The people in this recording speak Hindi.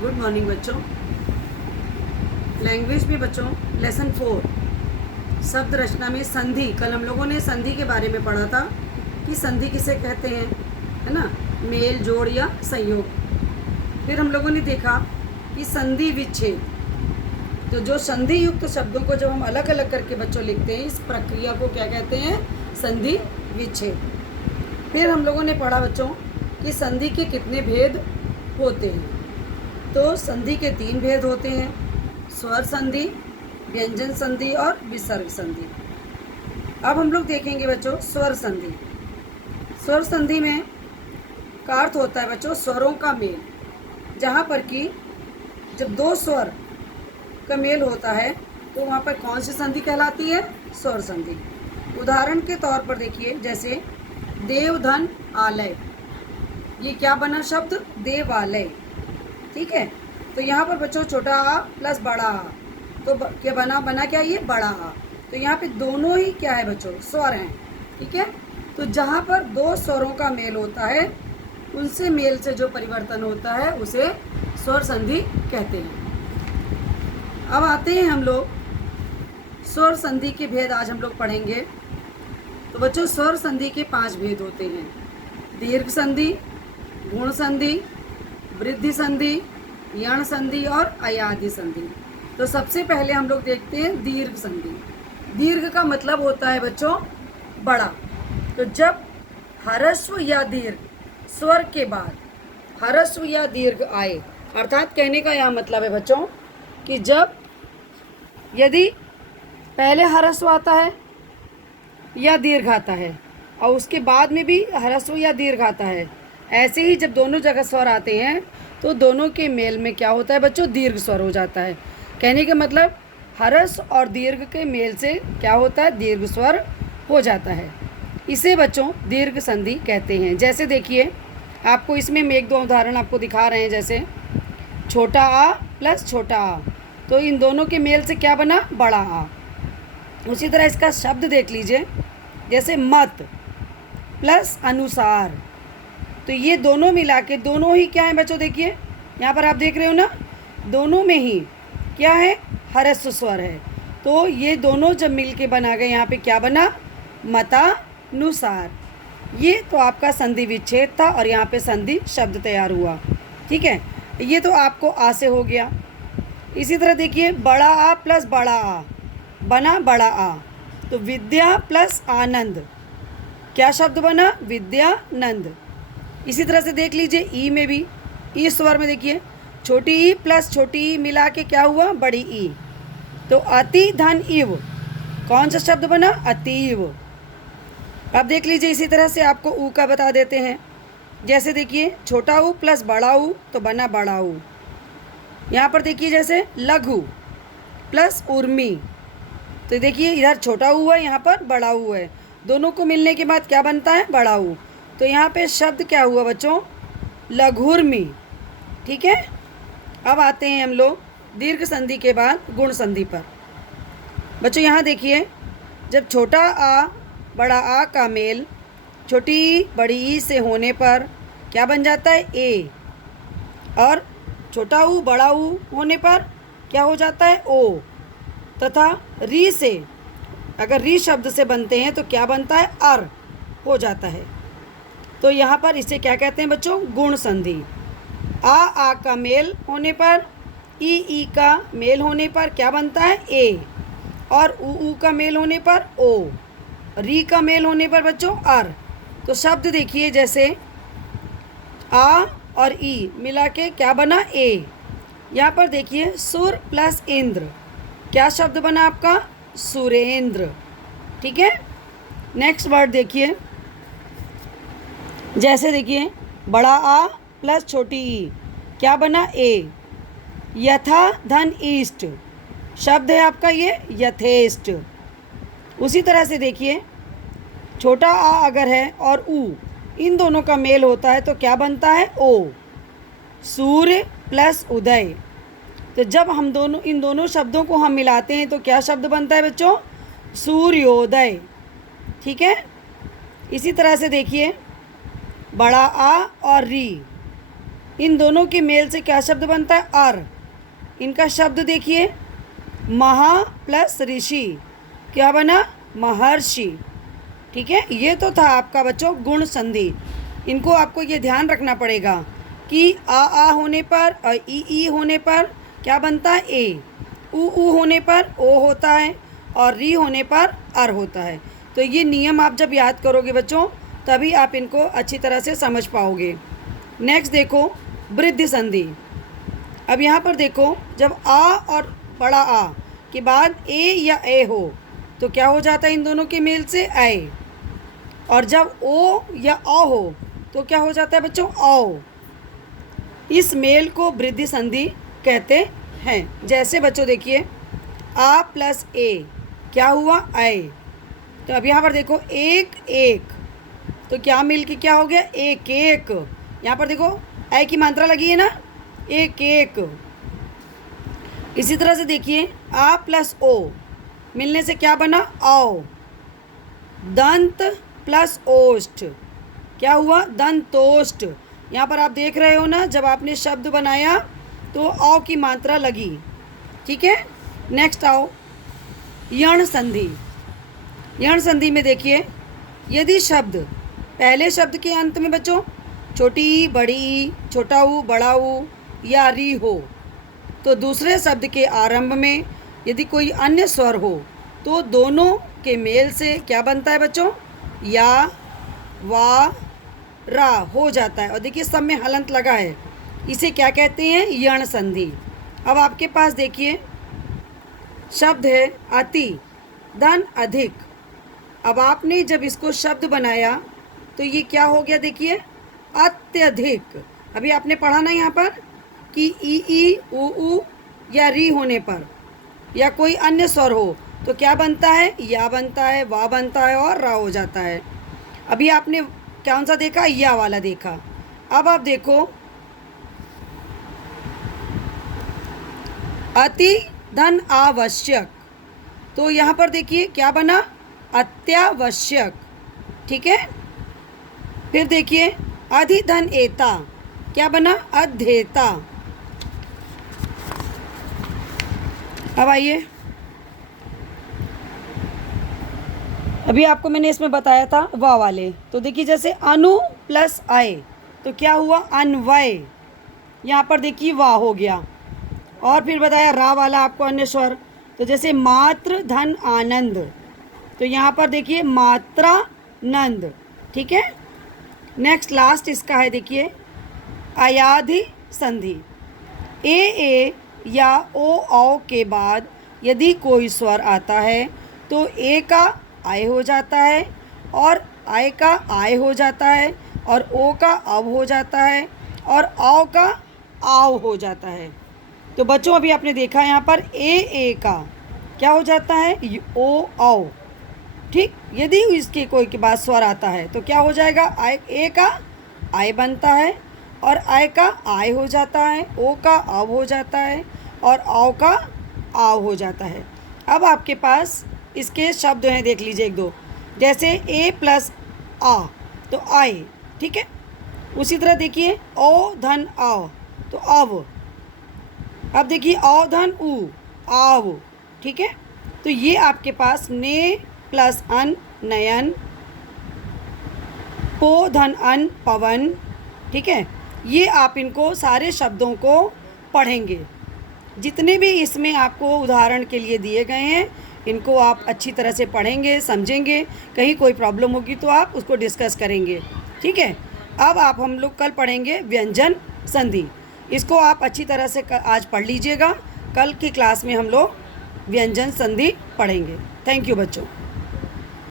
गुड मॉर्निंग बच्चों। लैंग्वेज में बच्चों लेसन 4 शब्द रचना में संधि। कल हम लोगों ने संधि के बारे में पढ़ा था कि संधि किसे कहते हैं, है ना, मेल जोड़ या संयोग। फिर हम लोगों ने देखा कि संधि विच्छेद, तो जो संधि युक्त शब्दों को जब हम अलग अलग करके बच्चों लिखते हैं, इस प्रक्रिया को क्या कहते हैं, संधि विच्छेद। फिर हम लोगों ने पढ़ा बच्चों कि संधि के कितने भेद होते हैं। तो संधि के 3 भेद होते हैं, स्वर संधि, व्यंजन संधि और विसर्ग संधि। अब हम लोग देखेंगे बच्चों स्वर संधि। स्वर संधि में का अर्थ होता है बच्चों स्वरों का मेल, जहाँ पर कि जब 2 स्वर का मेल होता है तो वहाँ पर कौन सी संधि कहलाती है, स्वर संधि। उदाहरण के तौर पर देखिए, जैसे देवधन आलय, ये क्या बना शब्द, देवालय, ठीक है। तो यहाँ पर बच्चों छोटा आ प्लस बड़ा आ, तो क्या बना क्या, ये बड़ा आ। तो यहाँ पे दोनों ही क्या है बच्चों, स्वर हैं, ठीक है। तो जहाँ पर 2 स्वरों का मेल होता है, उनसे मेल से जो परिवर्तन होता है उसे स्वर संधि कहते हैं। अब आते हैं हम लोग स्वर संधि के भेद, आज हम लोग पढ़ेंगे। तो बच्चों स्वर संधि के 5 भेद होते हैं, दीर्घ संधि, गुण संधि, वृद्धि संधि, यण संधि और अयादि संधि। तो सबसे पहले हम लोग देखते हैं दीर्घ संधि। दीर्घ का मतलब होता है बच्चों बड़ा। तो जब ह्रस्व या दीर्घ स्वर के बाद ह्रस्व या दीर्घ आए, अर्थात कहने का यह मतलब है बच्चों कि जब यदि पहले ह्रस्व आता है या दीर्घ आता है और उसके बाद में भी ह्रस्व या दीर्घ आता है, ऐसे ही जब दोनों जगह स्वर आते हैं तो दोनों के मेल में क्या होता है बच्चों, दीर्घ स्वर हो जाता है। कहने का मतलब ह्रस्व और दीर्घ के मेल से क्या होता है, दीर्घ स्वर हो जाता है। इसे बच्चों दीर्घ संधि कहते हैं। जैसे देखिए, आपको इसमें हम 1-2 उदाहरण आपको दिखा रहे हैं। जैसे छोटा आ प्लस छोटा आ, तो इन दोनों के मेल से क्या बना, बड़ा आ। उसी तरह इसका शब्द देख लीजिए, जैसे मत प्लस अनुसार, तो ये दोनों मिला के दोनों ही क्या है बच्चों, देखिए यहाँ पर आप देख रहे हो ना, दोनों में ही क्या है, ह्रस्व स्वर है। तो ये दोनों जब मिल के बना गए, यहाँ पे क्या बना, मतानुसार। ये तो आपका संधि विच्छेद था और यहाँ पे संधि शब्द तैयार हुआ, ठीक है। ये तो आपको आ से हो गया। इसी तरह देखिए बड़ा आ प्लस बड़ा आ बना बड़ा आ, तो विद्या प्लस आनंद, क्या शब्द बना, विद्यानंद। इसी तरह से देख लीजिए ई में भी, ई स्वर में देखिए छोटी ई प्लस छोटी ई मिला के क्या हुआ, बड़ी ई। तो अति धन इव, कौन सा शब्द बना, अतीव। अब देख लीजिए इसी तरह से आपको ऊ का बता देते हैं। जैसे देखिए छोटा ऊ प्लस बड़ा ऊ तो बना बड़ा ऊ। यहाँ पर देखिए जैसे लघु प्लस उर्मी, तो देखिए इधर छोटा ऊ है, यहाँ पर बड़ा ऊ है, दोनों को मिलने के बाद क्या बनता है, बड़ा ऊ। तो यहाँ पे शब्द क्या हुआ बच्चों, लघुर्मी, ठीक है। अब आते हैं हम लोग दीर्घ संधि के बाद गुण संधि पर। बच्चों यहाँ देखिए, जब छोटा आ बड़ा आ का मेल छोटी ई बड़ी ई से होने पर क्या बन जाता है, ए, और छोटा ऊ बड़ा ऊ होने पर क्या हो जाता है, ओ, तथा री से अगर री शब्द से बनते हैं तो क्या बनता है, अर हो जाता है। तो यहाँ पर इसे क्या कहते हैं बच्चों, गुण संधि। आ का मेल होने पर, ई का मेल होने पर क्या बनता है, ए, और ऊ का मेल होने पर ओ, री का मेल होने पर बच्चों अर। तो शब्द देखिए जैसे आ और ई मिला के क्या बना, ए। यहाँ पर देखिए सुर प्लस इंद्र, क्या शब्द बना आपका, सुरेंद्र, ठीक है। नेक्स्ट वर्ड देखिए, जैसे देखिए बड़ा आ प्लस छोटी ई क्या बना, ए। यथा धन ईस्ट, शब्द है आपका ये यथेष्ट। उसी तरह से देखिए छोटा आ अगर है और ऊ, इन दोनों का मेल होता है तो क्या बनता है, ओ, सूर्य प्लस उदय। तो जब हम इन दोनों शब्दों को हम मिलाते हैं तो क्या शब्द बनता है बच्चों, सूर्योदय, ठीक है। इसी तरह से देखिए बड़ा आ और री इन दोनों के मेल से क्या शब्द बनता है? अर। इनका शब्द देखिए, महा प्लस ऋषि, क्या बना? महर्षि। ठीक है, ये तो था आपका बच्चों गुण संधि। इनको आपको ये ध्यान रखना पड़ेगा कि आ होने पर और ई होने पर क्या बनता है? ए। ऊ होने पर ओ होता है और री होने पर अर होता है। तो ये नियम आप जब याद करोगे बच्चों, तभी आप इनको अच्छी तरह से समझ पाओगे। नेक्स्ट देखो वृद्धि संधि। अब यहाँ पर देखो, जब आ और बड़ा आ के बाद ए या ए हो तो क्या हो जाता है? इन दोनों के मेल से ऐ। और जब ओ या औ हो तो क्या हो जाता है बच्चों? औ। इस मेल को वृद्धि संधि कहते हैं। जैसे बच्चों देखिए, आ प्लस ए क्या हुआ? ऐ। तो अब यहाँ पर देखो एक एक, तो क्या मिल के क्या हो गया? एक एक। यहाँ पर देखो ऐ की मात्रा लगी है ना, एक एक। इसी तरह से देखिए, आ प्लस ओ मिलने से क्या बना? औ। दंत प्लस ओष्ठ क्या हुआ? दंतोष्ठ। यहाँ पर आप देख रहे हो ना, जब आपने शब्द बनाया तो औ की मात्रा लगी। ठीक है, नेक्स्ट आओ यण संधि। यण संधि में देखिए, यदि शब्द पहले शब्द के अंत में बच्चों छोटी ई, बड़ी ई, छोटा ऊ, बड़ा ऊ या री हो, तो दूसरे शब्द के आरंभ में यदि कोई अन्य स्वर हो तो दोनों के मेल से क्या बनता है बच्चों? या, वा, रा हो जाता है। और देखिए सब में हलंत लगा है, इसे क्या कहते हैं? यण संधि। अब आपके पास देखिए शब्द है अति धन अधिक। अब आपने जब इसको शब्द बनाया तो ये क्या हो गया? देखिए अत्यधिक। अभी आपने पढ़ा ना यहाँ पर कि ई ऊ या री होने पर या कोई अन्य स्वर हो तो क्या बनता है? या बनता है, वा बनता है और रा हो जाता है। अभी आपने कौन सा देखा? या वाला देखा। अब आप देखो अति धन आवश्यक, तो यहाँ पर देखिए क्या बना? अत्यावश्यक। ठीक है, फिर देखिए अधिधन एता क्या बना? अध्येता। अब आइए, अभी आपको मैंने इसमें बताया था वा वाले, तो देखिए जैसे अनु प्लस आय तो क्या हुआ? अन्वय। यहाँ पर देखिए वा हो गया। और फिर बताया रा वाला आपको अन्य स्वर, तो जैसे मात्र धन आनंद, तो यहाँ पर देखिए मात्रा नंद। ठीक है, नेक्स्ट लास्ट इसका है देखिए अयाधि संधि। ए या ओ औ के बाद यदि कोई स्वर आता है तो ए का आय हो जाता है और आय का आय हो जाता है और ओ का अव हो जाता है और औ का आव हो जाता है। तो बच्चों अभी आपने देखा यहाँ पर ए का क्या हो जाता है? ओ औ। ठीक, यदि इसके कोई के बाद स्वर आता है तो क्या हो जाएगा? आय, ए का आय बनता है और आय का आय हो जाता है, ओ का अव हो जाता है और औ का आव हो जाता है। अब आपके पास इसके शब्द हैं, देख लीजिए एक दो, जैसे ए प्लस आ तो आय। ठीक है, उसी तरह देखिए ओ धन आ तो अव। अब देखिए औ धन उ आव। ठीक है, तो ये आपके पास ने प्लस अन नयन, पो धन अन पवन। ठीक है, ये आप इनको सारे शब्दों को पढ़ेंगे। जितने भी इसमें आपको उदाहरण के लिए दिए गए हैं इनको आप अच्छी तरह से पढ़ेंगे, समझेंगे। कहीं कोई प्रॉब्लम होगी तो आप उसको डिस्कस करेंगे। ठीक है, अब आप हम लोग कल पढ़ेंगे व्यंजन संधि। इसको आप अच्छी तरह से आज पढ़ लीजिएगा। कल की क्लास में हम लोग व्यंजन संधि पढ़ेंगे। थैंक यू बच्चों।